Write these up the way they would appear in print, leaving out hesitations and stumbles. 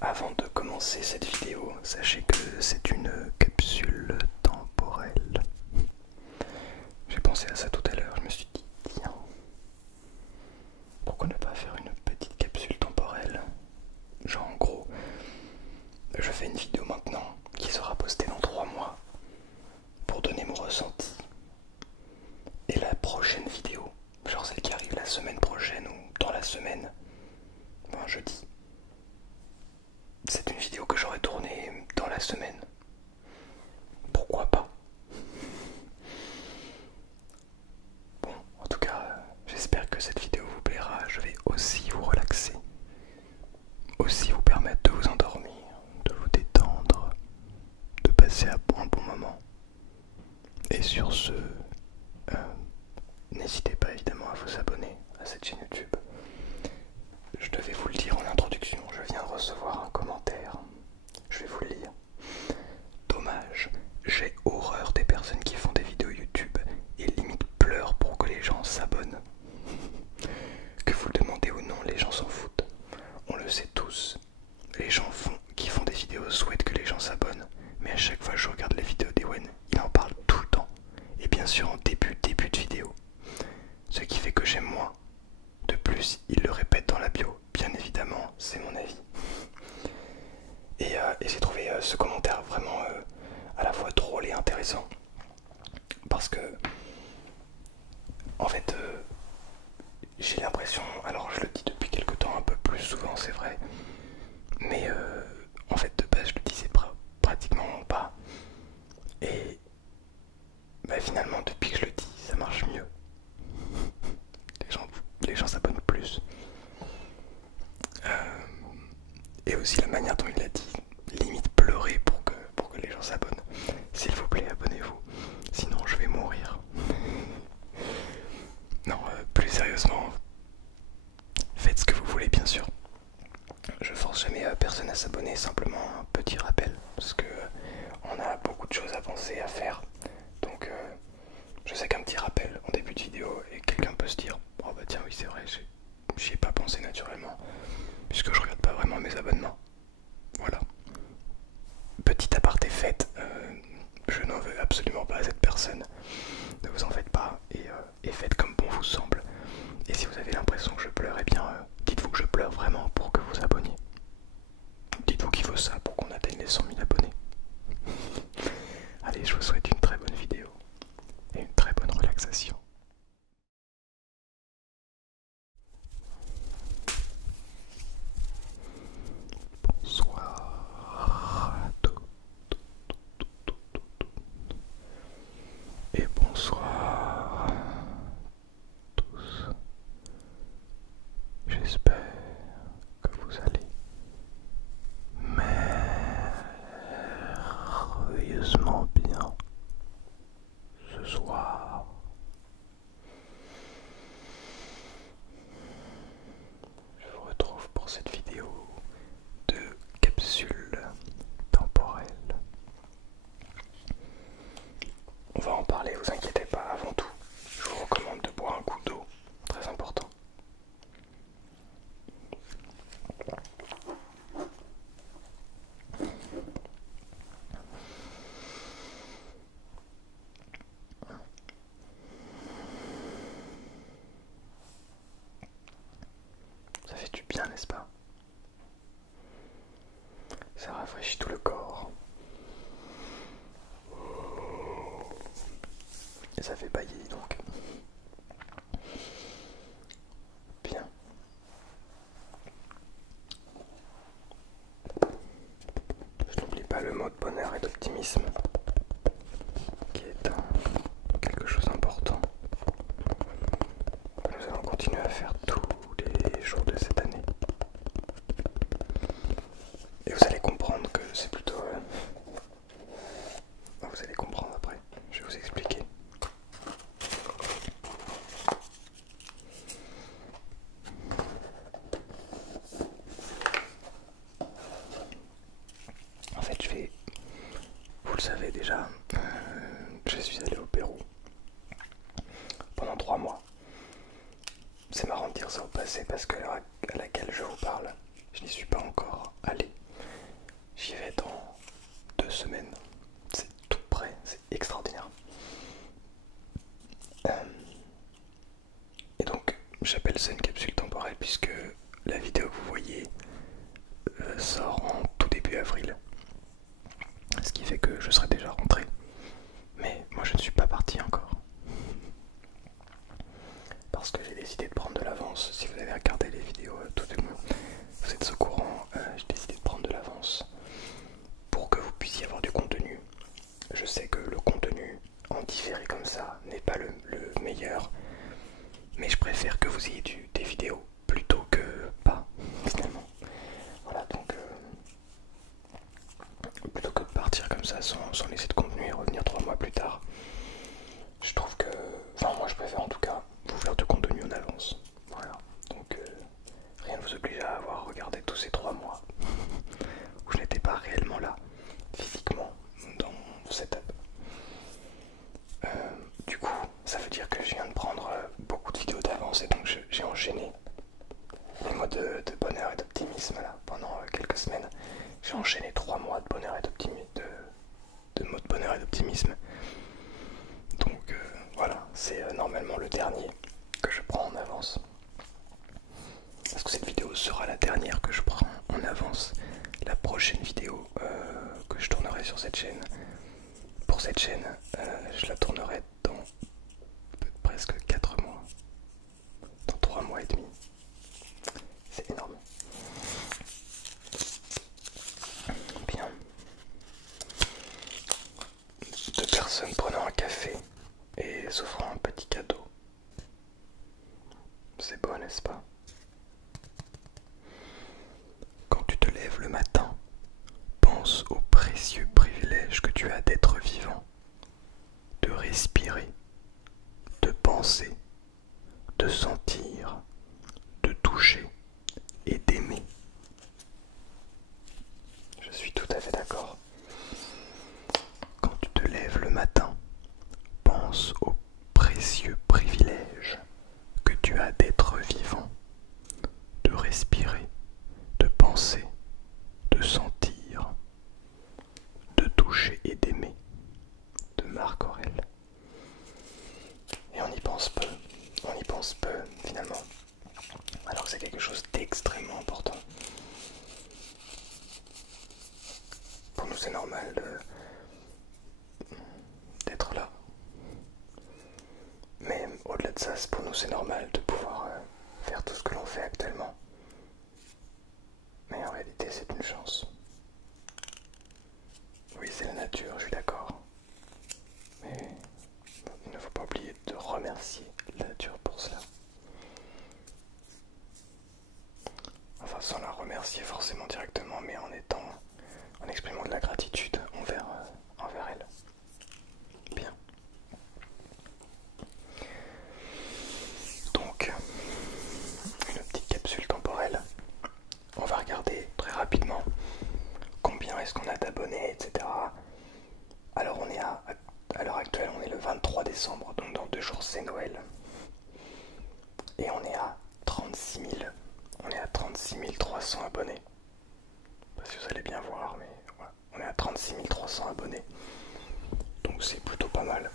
Avant de commencer cette vidéo, sachez que c'est une capsule temporelle. J'ai pensé à ça tout à l'heure, je me suis dit, tiens, pourquoi ne pas faire une petite capsule temporelle? Genre en gros, je fais une vidéo maintenant qui sera postée dans 3 mois pour donner mon ressenti. Et la prochaine vidéo, genre celle qui arrive la semaine prochaine ou dans la semaine, un jeudi, c'est une vidéo que j'aurais tournée dans la semaine. Pourquoi pas? Bon, en tout cas, j'espère que cette vidéo vous plaira. Je vais aussi vous relaxer, aussi vous permettre de vous endormir, de vous détendre, de passer un bon moment. Et sur ce, n'hésitez pas évidemment à vous abonner à cette chaîne YouTube. Je devais vous le dire en introduction, je viens de recevoir un commentaire. Je vais vous le lire. Dommage, j'ai horreur des personnes qui font des vidéos YouTube et limite pleurent pour que les gens s'abonnent. Que vous le demandez ou non, les gens s'en foutent. On le sait tous. Les gens qui font des vidéos souhaitent que les gens s'abonnent, mais à chaque fois que je regarde les vidéos d'Ewen, il en parle tout le temps. Et bien sûr en début de vidéo. Ce qui fait que j'aime moins. De plus, il le répète dans la bio. Bien évidemment, c'est mon avis. Et j'ai trouvé ce commentaire vraiment à la fois drôle et intéressant. Parce que, en fait, j'ai l'impression, alors je le dis depuis quelque temps un peu plus souvent, c'est vrai, mais en fait, de base, je le disais pratiquement pas. Et bah, finalement, depuis que je le dis, ça marche mieux. Les gens s'abonnent plus. Et aussi la manière dont il l'a dit, limite pleurer pour que les gens s'abonnent. S'il vous plaît, abonnez-vous, sinon je vais mourir. Non, plus sérieusement, faites ce que vous voulez bien sûr. Je force jamais personne à s'abonner, simplement un petit rappel, parce que on a beaucoup de choses à penser, à faire. Donc je sais qu'un petit rappel en début de vidéo, et quelqu'un peut se dire, oh bah tiens oui c'est vrai, j'y ai pas pensé naturellement, puisque je regarde pas vraiment mes abonnements. Voilà. Petit aparté fait, je n'en veux absolument pas à cette personne. Ne vous en faites pas et faites comme bon vous semble. Et si vous avez l'impression que je pleure, eh bien dites-vous que je pleure vraiment pour que vous abonniez. Dites-vous qu'il faut ça pour qu'on atteigne les 100 000 abonnés. Allez, je vous souhaite une très bonne vidéo et une très bonne relaxation. Bonsoir à tous et bonsoir à tous. J'espère que vous allez merveilleusement bien ce soir. Je vous retrouve pour cette vidéo de capsule temporelle. On va en parler, vous inquiétez pas. Avant tout, je vous recommande de boire un coup d'eau, très important. Ça fait du bien, n'est-ce pas? Ça rafraîchit tout le corps. Et ça fait bailler donc. Bien. Je n'oublie pas le mot de bonheur et d'optimisme, qui est quelque chose d'important. Nous allons continuer à faire tous les jours de cette année. Et vous allez comprendre que c'est plutôt... Vous allez comprendre après, je vais vous expliquer. En fait, vous le savez, j'appelle ça une capsule temporelle puisque la vidéo que vous voyez sort en tout début avril. Ce qui fait que je serai déjà rentré. Mais moi je ne suis pas parti encore. Parce que j'ai décidé de prendre de l'avance. Si vous avez regardé les vidéos tout du moins, vous êtes au courant, j'ai décidé de prendre de l'avance pour que vous puissiez avoir du contenu. Je sais que le contenu en différé comme ça n'est pas le meilleur, mais je préfère que vous ayez des vidéos plutôt que pas, finalement. Voilà, donc plutôt que de partir comme ça sans laisser de contenu et revenir 3 mois plus tard, je trouve que, enfin moi je préfère en tout cas vous faire du contenu en avance. Voilà, donc rien ne vous oblige à avoir regardé tous ces 3 mois où je n'étais pas réellement là, physiquement, dans mon setup. Du coup, ça veut dire que je viens de prendre beaucoup de vidéos d'avance et donc j'ai enchaîné les mois de bonheur et d'optimisme là pendant quelques semaines. J'ai enchaîné 3 mois de bonheur et d'optimisme, de mots de bonheur et d'optimisme. Donc voilà, c'est normalement le dernier que je prends en avance. Parce que cette vidéo sera la dernière que je prends en avance. La prochaine vidéo que je tournerai sur cette chaîne, pour cette chaîne, je la tournerai dans presque 4 mois. Dans 3 mois et demi. C'est énorme. Bien. 2 personnes prenant un café et s'offrant un petit cadeau. C'est beau, n'est-ce pas? Quand tu te lèves le matin, pense au précieux privilège que tu as d'être vivant, de respirer, de penser, de sentir, de toucher et d'aimer. Je suis tout à fait d'accord. Quand tu te lèves le matin, pense au précieux privilège que tu as d'être vivant, de respirer, de penser, de sentir, de toucher et d'aimer. De Marc Aurèle. Et on y pense peu finalement, alors que c'est quelque chose d'extrêmement important. Pour nous c'est normal d'être là, mais au-delà de ça, pour nous c'est normal de pouvoir faire tout ce que l'on fait actuellement. Mais en réalité c'est une chance. Oui, c'est la nature, je suis d'accord. Mais il ne faut pas oublier de remercier la nature pour cela. Enfin, sans la remercier forcément directement, mais en exprimant de la gratitude envers elle. Bien. Donc, une petite capsule temporelle. On va regarder très rapidement combien est-ce qu'on a d'abonnés, etc. Alors on est à l'heure actuelle, on est le 23 décembre, donc dans 2 jours c'est Noël. Et on est à 36 000. On est à 36 300 abonnés. Parce que vous allez bien voir, mais voilà. On est à 36 300 abonnés. Donc c'est plutôt pas mal.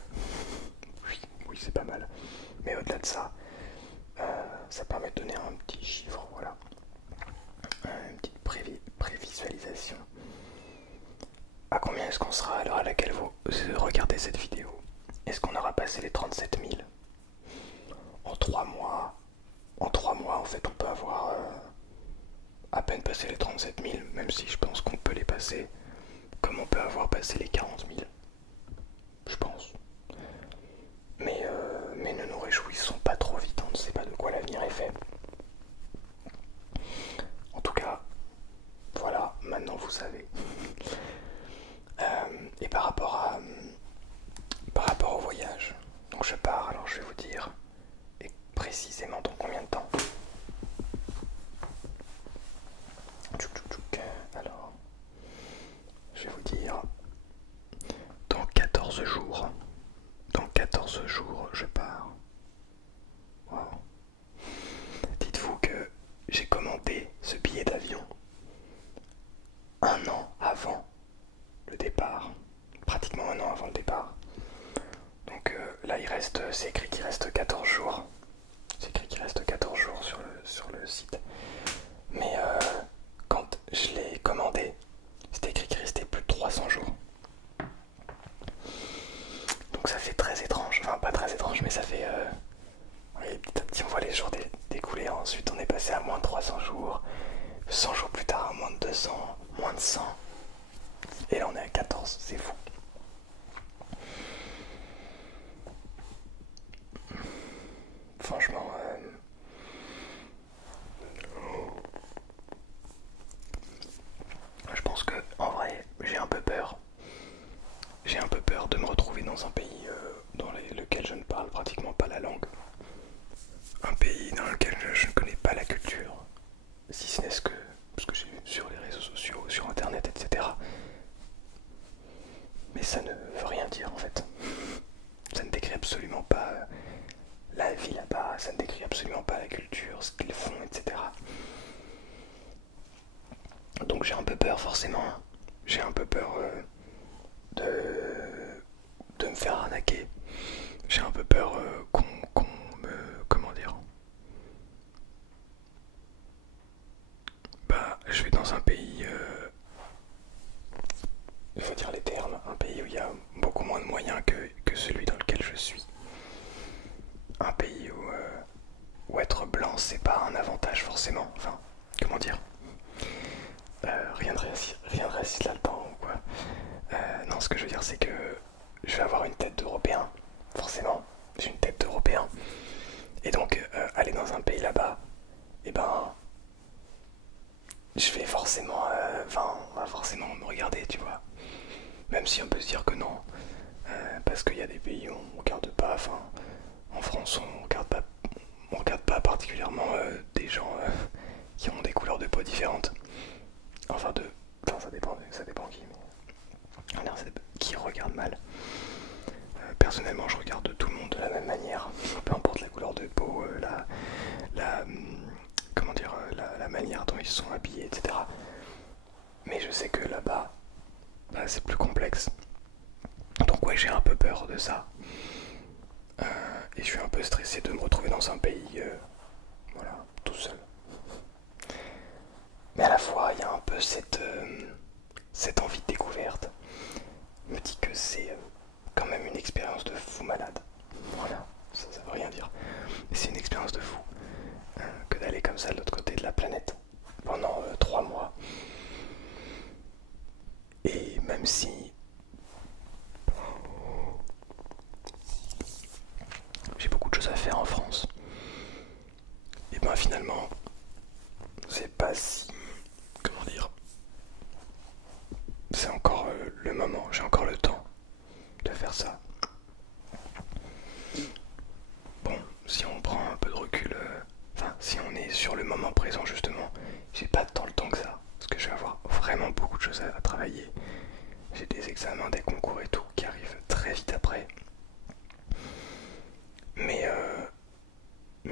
Oui, c'est pas mal. Mais au-delà de ça, ça permet de donner un petit chiffre, voilà. Une petite prévisualisation. À combien est-ce qu'on sera à l'heure à laquelle vous regardez cette vidéo? Est-ce qu'on aura passé les 37 000? En 3 mois, en fait, on peut avoir à peine passé les 37 000, même si je pense qu'on peut les passer, comme on peut avoir passé les 40 000. Je pense. Mais ne nous réjouissons pas trop vite, on ne sait pas de quoi l'avenir est fait. En tout cas, voilà, maintenant vous savez. Et par rapport au voyage, donc je pars, alors je vais vous dire précisément dans combien de temps. Alors, je vais vous dire dans 14 jours. Dans 14 jours, je pars. Wow. Dites-vous que j'ai commandé ce billet d'avion 1 an avant le départ. Pratiquement 1 an avant le départ. Donc là, c'est écrit qu'il reste 14 jours. C'est écrit qu'il reste 14 je l'ai commandé. C'était écrit qu'il restait plus de 300 jours. Donc ça fait très étrange, enfin pas très étrange, mais ça fait... oui, petit à petit on voit les jours découler, ensuite on est passé à moins de 300 jours, 100 jours plus tard à moins de 200, moins de 100, et là on est à 14, c'est fou. Franchement, je pense que en vrai j'ai un peu peur. J'ai un peu peur de me retrouver dans un pays dans lequel je ne parle pratiquement pas la langue. Un pays dans lequel je ne connais pas la culture, si ce n'est ce que j'ai vu sur les réseaux sociaux, sur internet, etc. Mais ça ne veut rien dire en fait. Ça ne décrit absolument pas la vie là-bas, ça ne décrit absolument pas la culture, ce qu'ils font, etc. Donc j'ai un peu peur forcément. J'ai un peu peur de me faire arnaquer. J'ai un peu peur qu'on me... Comment dire? Bah, je vais dans un pays... il faut dire les termes. Un pays où il y a beaucoup moins de moyens que celui dans lequel je suis. Un pays où être blanc, c'est pas un avantage forcément. Enfin, comment dire? Rien de raciste là-dedans ou quoi. Non, ce que je veux dire, c'est que je vais avoir une tête d'Européen. Forcément, j'ai une tête d'Européen. Et donc, aller dans un pays là-bas, et ben, je vais forcément, enfin, on va forcément me regarder, tu vois. Même si on peut se dire que non, parce qu'il y a des pays où on regarde pas, enfin, en France, on regarde pas particulièrement des gens qui ont des couleurs de peau différentes. Enfin, ça dépend qui, mais qui regarde mal. Personnellement, je regarde tout le monde de la même manière, peu importe la couleur de peau, comment dire, la manière dont ils sont habillés, etc. Mais je sais que là-bas, bah, c'est plus complexe. Donc ouais, j'ai un peu peur de ça. Et je suis un peu stressé de me retrouver dans un pays, voilà, tout seul. Mais à la fois, il y a un peu cette envie de découverte. Je me dis que c'est quand même une expérience de fou malade. Voilà, ça veut rien dire. Mais c'est une expérience de fou que d'aller comme ça de l'autre côté de la planète pendant 3 mois. Et même si j'ai beaucoup de choses à faire en France, et ben finalement, c'est pas si... Comment dire? C'est encore le moment, j'ai encore le temps de faire ça. Bon, si on prend un peu de recul, enfin, si on est sur le moment présent justement, j'ai pas tant le temps que ça, parce que je vais avoir vraiment beaucoup de choses à travailler. J'ai des examens, des concours et tout qui arrivent très vite après. Mais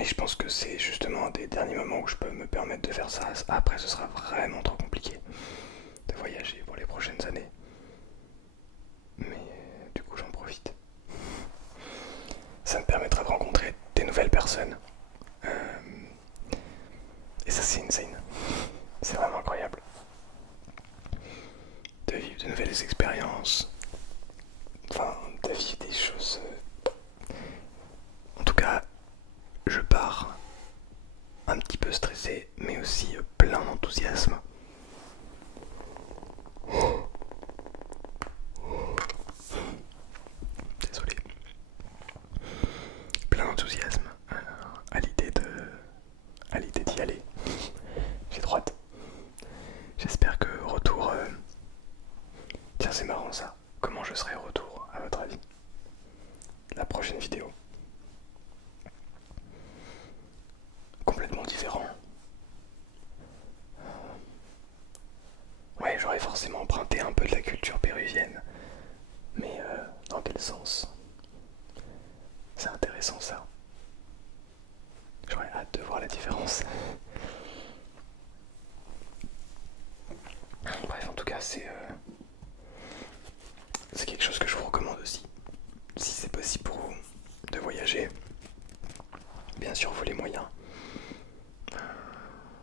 je pense que c'est justement un des derniers moments où je peux me permettre de faire ça. Après, ce sera vraiment trop compliqué de voyager pour les prochaines années. Mais du coup, j'en profite. Ça me permettra de rencontrer des nouvelles personnes. Et ça, c'est insane. C'est vraiment incroyable. De vivre de nouvelles expériences. Enfin, de vivre des choses. En tout cas, je pars un petit peu stressé, mais aussi plein d'enthousiasme. Désolé. Plein d'enthousiasme à l'idée d'y aller. J'ai trop hâte. J'espère que retour... Tiens, c'est marrant ça. Comment je serai au retour, à votre avis? La prochaine vidéo. Complètement différent. Ouais, j'aurais forcément emprunté un peu de la culture péruvienne. Mais dans quel sens? C'est intéressant ça. J'aurais hâte de voir la différence. Bref, en tout cas, c'est quelque chose que je vous recommande aussi. Si c'est possible pour vous de voyager, bien sûr, vous les moyens.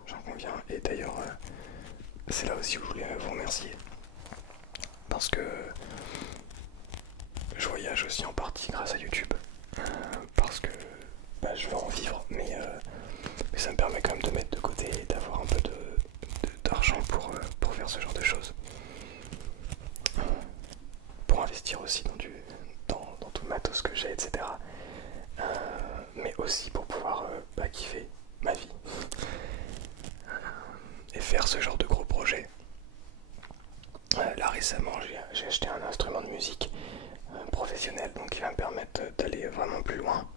J'en conviens. Et d'ailleurs, c'est là aussi où je voulais vous remercier. Parce que je voyage aussi en partie grâce à YouTube. Parce que je veux en vivre, mais ça me permet quand même de mettre de côté et d'avoir un peu d'argent pour faire ce genre de choses. Pour investir aussi dans tout le matos que j'ai, etc. Mais aussi pour pouvoir kiffer ma vie et faire ce genre de gros projets. Là récemment j'ai acheté un instrument de musique professionnel, donc il va me permettre d'aller vraiment plus loin.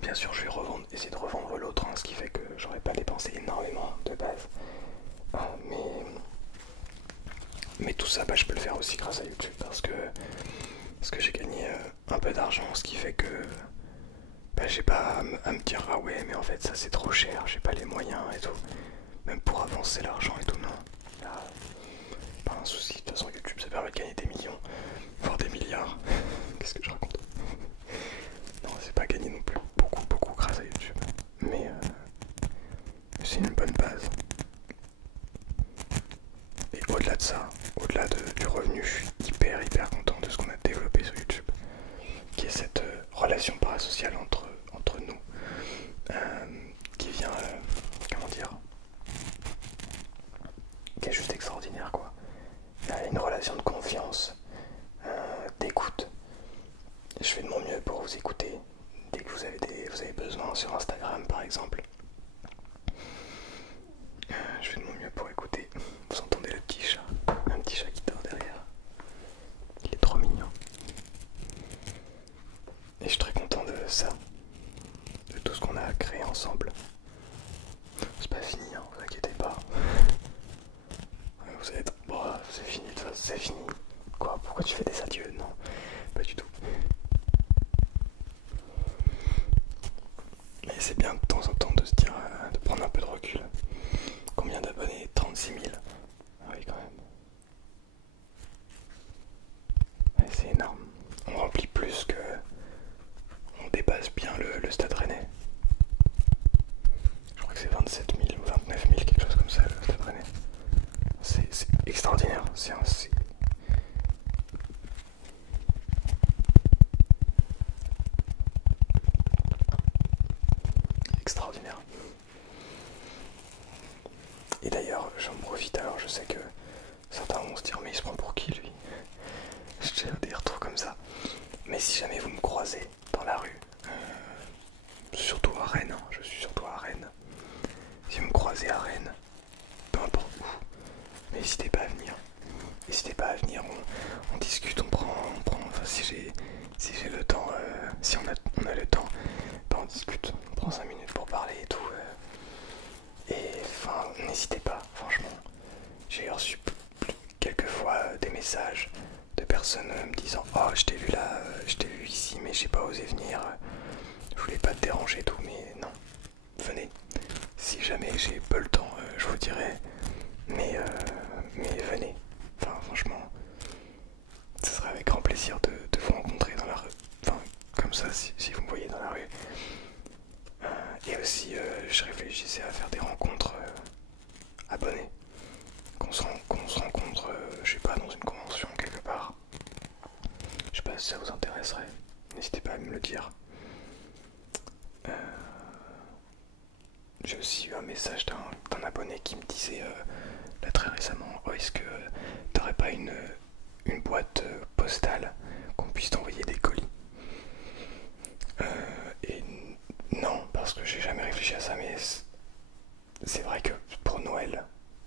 Bien sûr je vais essayer de revendre l'autre, ce qui fait que j'aurais pas dépensé énormément de base. Mais tout ça je peux le faire aussi grâce à YouTube parce que j'ai gagné un peu d'argent, ce qui fait que j'ai pas à me dire ah ouais mais en fait ça c'est trop cher, j'ai pas les moyens et tout. Même pour avancer l'argent et tout, non. Là, pas un souci, de toute façon YouTube ça permet de gagner des millions, voire des milliards. Qu'est-ce que je raconte? Non, c'est pas gagné non plus beaucoup grâce à YouTube. Mais c'est une bonne base. Et au-delà de ça, au-delà du revenu, je suis hyper content de ce qu'on a développé sur YouTube, qui est cette relation parasociale entre nous, qui vient, comment dire, qui est juste extraordinaire quoi. Une relation de confiance, d'écoute. Je fais de mon mieux pour vous écouter dès que vous avez besoin sur Instagram par exemple. Je fais de mon mieux pour écouter. Vous entendez le petit chat, un petit chat qui dort derrière. Il est trop mignon. Et je suis très content de ça, de tout ce qu'on a créé ensemble. C'est pas fini, vous inquiétez pas. Vous allez être, bon, c'est fini, c'est fini. Quoi, pourquoi tu fais des adieux? Non, pas du tout. Mais c'est bien de temps en temps de se dire, de prendre un peu de recul. Combien d'abonnés? 36 000. Ah oui, quand même. Ouais, c'est énorme. On remplit plus que... On dépasse bien le Stade Rennais. Je crois que c'est 27 000 ou 29 000, quelque chose comme ça, le Stade Rennais. C'est extraordinaire. C'est extraordinaire. Et d'ailleurs, j'en profite, alors je sais que certains vont se dire mais il se prend pour qui lui? J'ai des retours comme ça. Mais si jamais vous me croisez dans la rue, surtout à Rennes, je suis surtout à Rennes. Si vous me croisez à Rennes, peu importe où, n'hésitez pas à venir. N'hésitez pas à venir, on discute, on prend enfin si j'ai le temps, si on a le temps, on discute, on prend 5 minutes pour parler et tout. Et enfin, n'hésitez pas, franchement. J'ai reçu quelques fois des messages de personnes me disant oh je t'ai vu là, je t'ai vu ici mais j'ai pas osé venir, je voulais pas te déranger et tout, mais non, venez. Si jamais j'ai peu le temps, je vous dirai, mais venez. Enfin franchement, ce serait avec grand plaisir de vous rencontrer dans la rue. Enfin comme ça si vous me voyez dans la rue. Et aussi je réfléchissais à faire des rencontres abonnés. Qu'on se rencontre, je sais pas, dans une convention quelque part. Je sais pas si ça vous intéresserait. N'hésitez pas à me le dire. J'ai aussi eu un message d'un abonné qui me disait là très récemment oh, est-ce que t'aurais pas une boîte postale qu'on puisse t'envoyer des colis? Et non, parce que j'ai jamais réfléchi à ça, mais c'est vrai que pour Noël,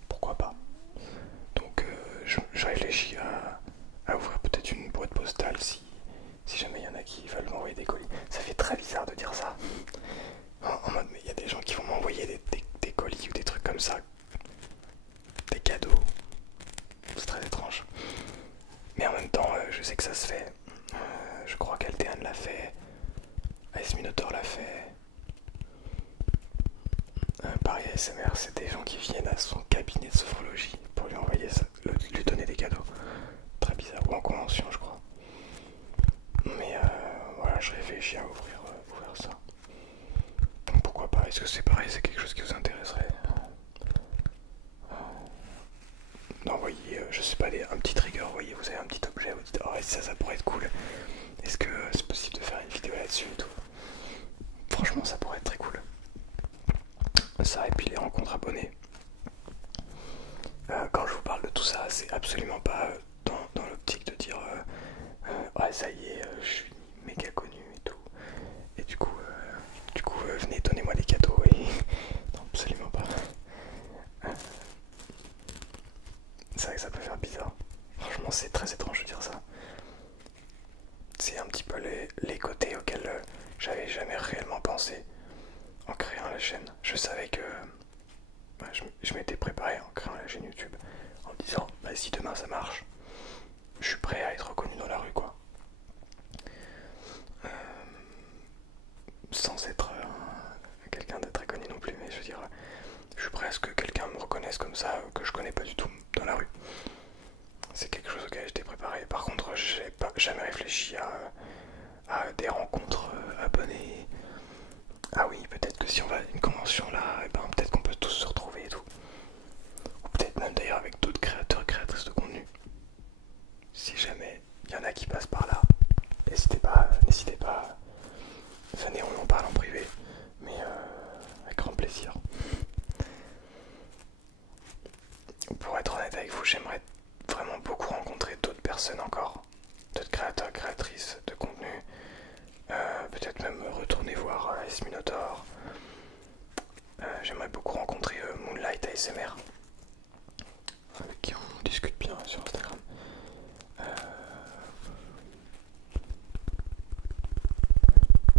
pourquoi pas? Donc je réfléchis à ouvrir peut-être une boîte postale si jamais il y en a qui veulent m'envoyer des colis. Ça fait très bizarre de dire ça. En mode, mais il y a des gens qui vont m'envoyer des colis ou des trucs comme ça. Des cadeaux. C'est très étrange. Mais en même temps, je sais que ça se fait. Je crois qu'Altean l'a fait. AS Minotaur l'a fait. Paris ASMR, c'est des gens qui viennent à son cabinet de sophrologie pour lui envoyer ça, lui donner des cadeaux. je sais pas, un petit trigger, vous voyez, vous avez un petit objet, vous dites oh ça pourrait être cool, est-ce que c'est possible de faire une vidéo là-dessus et tout. Franchement ça pourrait être très cool. Ça et puis les rencontres abonnés. Quand je vous parle de tout ça, c'est absolument pas dans l'optique de dire ouais ça y est, je suis méga connu et tout. Et du coup venez donnez-moi des cadeaux et non absolument pas. C'est vrai que ça peut faire bizarre. Franchement c'est très étrange de dire ça. C'est un petit peu les côtés auxquels j'avais jamais réellement pensé en créant la chaîne. Je savais que je m'étais préparé en créant la chaîne YouTube en me disant bah, si demain ça marche, je suis prêt à être reconnu dans la rue quoi. Sans être quelqu'un de très connu non plus, mais je veux dire, je suis prêt à ce que quelqu'un me reconnaisse comme ça, que je connais pas du tout dans la rue. C'est quelque chose auquel j'étais préparé. Par contre, j'ai pas jamais réfléchi à des rencontres abonnés. Ah oui, peut-être que si on va à une convention là, et ben, peut-être qu'on peut tous se retrouver et tout. Ou peut-être même d'ailleurs avec d'autres créateurs et créatrices de contenu. Si jamais il y en a qui passent par là, n'hésitez pas, venez, on en parle en privé, mais avec grand plaisir. Pour être honnête avec vous, j'aimerais vraiment beaucoup rencontrer d'autres personnes encore, d'autres créateurs et créatrices de contenu. Peut-être même retourner voir S Minotaur. J'aimerais beaucoup rencontrer Moonlight ASMR, avec qui on discute bien sur Instagram.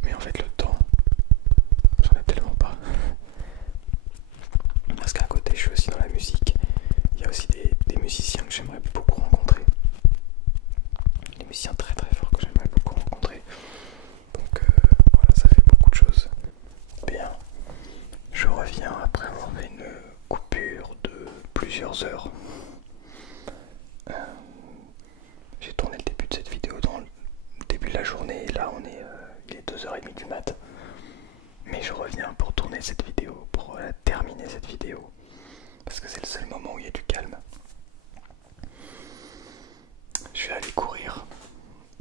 Mais en fait le temps, j'en ai tellement pas. Parce qu'à côté je suis aussi dans la musique. Il y a aussi des musiciens que j'aimerais beaucoup rencontrer. Des musiciens très très forts que j'aimerais beaucoup rencontrer. Donc voilà, ça fait beaucoup de choses. Bien, je reviens après avoir fait une coupure de plusieurs heures. J'ai tourné le début de cette vidéo dans le début de la journée et là il est 2h30 du mat. Mais je reviens pour tourner cette vidéo, pour terminer cette vidéo. Parce que c'est le seul moment où il y a du calme. Je vais aller courir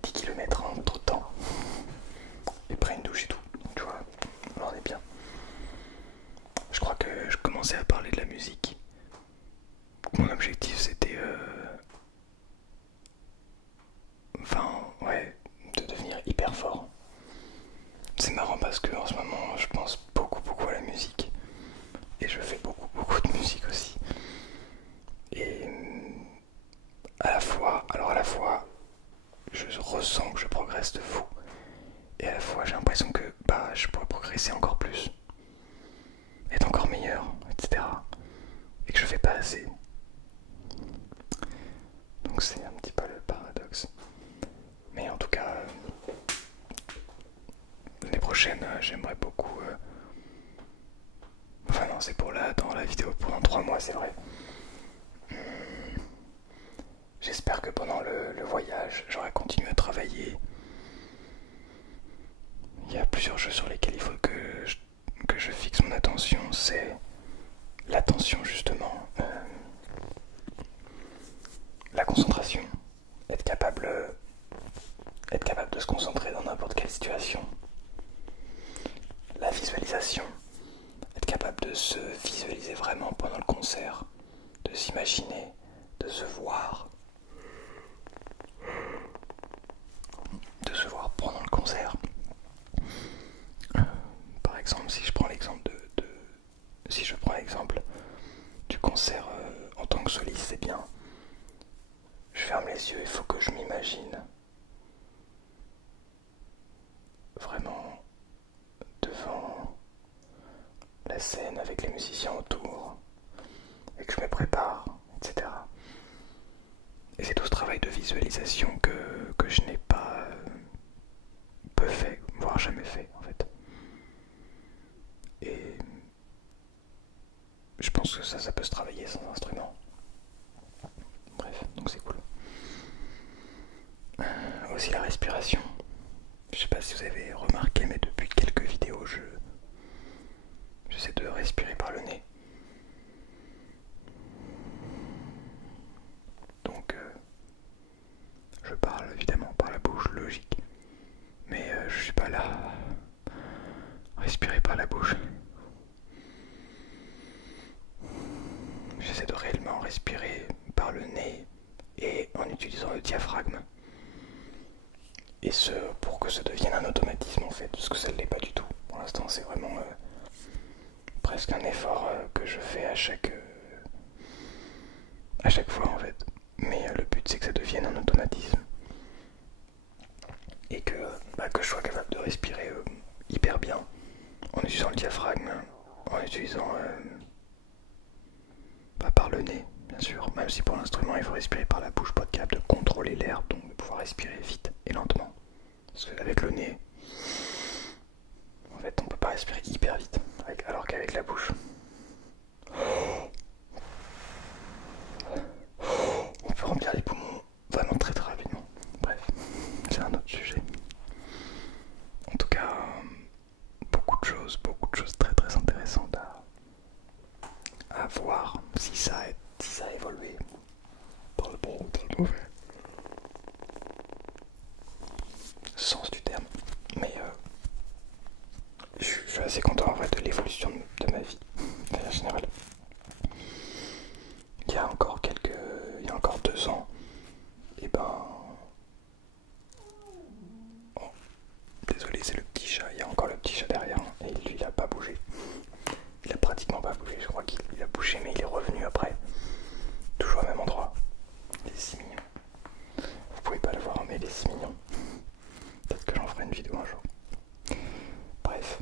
10 km en entre temps. Et prendre une douche et tout. Donc tu vois, on en est bien. Je crois que je commençais à parler de la musique. Mon objectif c'était de devenir hyper fort. C'est marrant parce que en ce moment je pense beaucoup à la musique. Et je fais beaucoup de musique aussi. Et à la fois je ressens que je progresse de fou. Et à la fois j'ai l'impression que je pourrais progresser encore plus. Être encore meilleur, etc. Et que je fais pas assez. Donc c'est un petit peu le paradoxe. Mais en tout cas, l'année prochaine, j'aimerais beaucoup... Enfin non, c'est pour dans la vidéo pendant 3 mois, c'est vrai. J'espère que pendant le voyage, j'aurai continué à travailler. Il y a plusieurs jeux sur lesquels il faut que je fixe mon attention. C'est l'attention justement, la concentration, être capable de se concentrer dans n'importe quelle situation, la visualisation, être capable de se visualiser vraiment pendant le concert, de s'imaginer, de se voir pendant le concert. Par exemple, si je prends l'exemple du concert en tant que soliste, c'est bien. Je ferme les yeux, il faut que je m'imagine vraiment devant la scène avec les musiciens autour et que je me prépare, etc. Et c'est tout ce travail de visualisation que je n'ai pas peu fait, voire jamais fait en fait. Et je pense que ça peut se travailler sans instrument. Bref, donc c'est cool. Aussi la respiration. Je sais pas si vous avez remarqué, mais depuis quelques vidéos, j'essaie de respirer par le nez. par le nez et en utilisant le diaphragme. Et ce, pour que ça devienne un automatisme en fait, parce que ça ne l'est pas du tout. Pour l'instant, c'est vraiment presque un effort que je fais à chaque fois en fait. Mais le but, c'est que ça devienne un automatisme. Et que je sois capable de respirer hyper bien en utilisant le diaphragme, en utilisant par le nez bien sûr, même si pour l'instrument il faut respirer par la bouche, pas de capable de contrôler l'air, donc de pouvoir respirer vite et lentement. Parce qu'avec le nez, en fait on peut pas respirer hyper vite, alors qu'avec la bouche, on peut remplir les poumons vraiment très très rapidement. Bref, c'est un autre sujet. En tout cas, beaucoup de choses très très intéressantes à voir si ça a évolué dans le bon ou dans le mauvais sens du terme. Mais je suis assez content en vrai de l'évolution de ma vie de manière générale. Il y a encore 2 ans, et oh, désolé, c'est le petit chat, il y a encore le petit chat derrière, et lui il a pas bougé. Il a pratiquement pas bougé, je crois qu'il a bougé mais il est revenu après. Toujours au même endroit. Il est si mignon. Vous pouvez pas le voir mais il est si mignon. Peut-être que j'en ferai une vidéo un jour. Bref.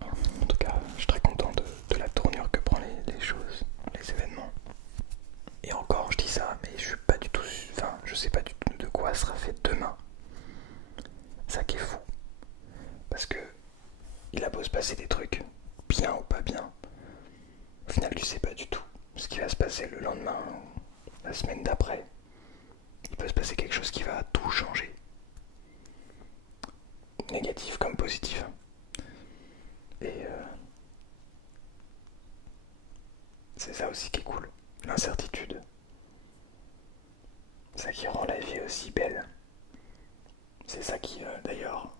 En tout cas, je suis très content de la tournure que prend les choses, les événements. Et encore, je dis ça, mais je suis pas du tout... Enfin, je sais pas du tout de quoi sera fait demain. Ça qui est fou. Parce que il a beau se passer des trucs, bien ou pas bien, au final tu sais pas du tout ce qui va se passer le lendemain ou la semaine d'après. Il peut se passer quelque chose qui va tout changer. Négatif comme positif. Et c'est ça aussi qui est cool, l'incertitude. C'est ça qui rend la vie aussi belle. C'est ça qui, d'ailleurs,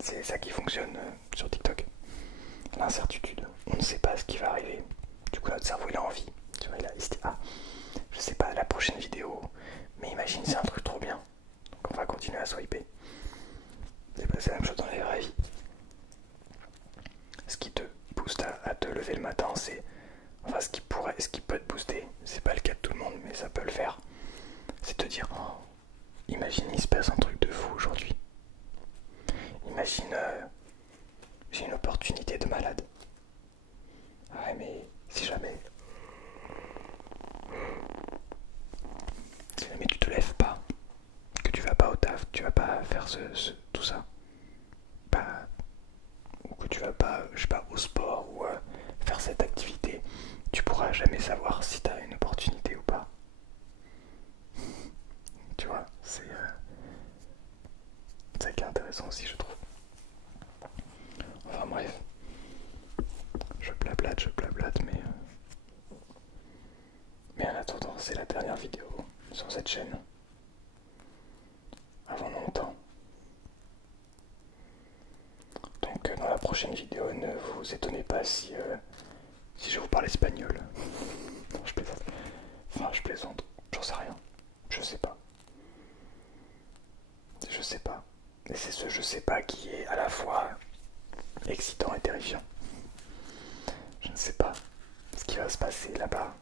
c'est ça qui fonctionne sur TikTok. L'incertitude. On ne sait pas ce qui va arriver. Du coup, notre cerveau, il a envie. Tu vois, il se dit, ah, je sais pas, la prochaine vidéo, mais imagine, c'est un truc trop bien. Donc on va continuer à swiper. C'est la même chose dans la vraie vie. Ce qui te booste à te lever le matin, c'est... Enfin, ce qui peut te booster, c'est pas le cas de tout le monde, mais ça peut le faire. C'est te dire, oh, imagine, il se passe un truc de fou aujourd'hui. Imagine, j'ai une opportunité de malade. Ah ouais, mais si jamais tu te lèves pas, que tu vas pas au taf, tu vas pas faire tout ça, bah, ou que tu vas pas, je sais pas, au sport ou faire cette activité, tu pourras jamais savoir si tu as une opportunité ou pas. Tu vois, c'est ça qui est intéressant aussi, je trouve. Enfin bref, je blablate, mais en attendant, c'est la dernière vidéo sur cette chaîne. Avant longtemps. Donc dans la prochaine vidéo, ne vous étonnez pas si je vous parle espagnol. Non, je plaisante. Enfin, je plaisante. J'en sais rien. Je sais pas. Je sais pas. Et c'est ce je sais pas qui est à la fois excitant et terrifiant. Je ne sais pas ce qui va se passer là-bas.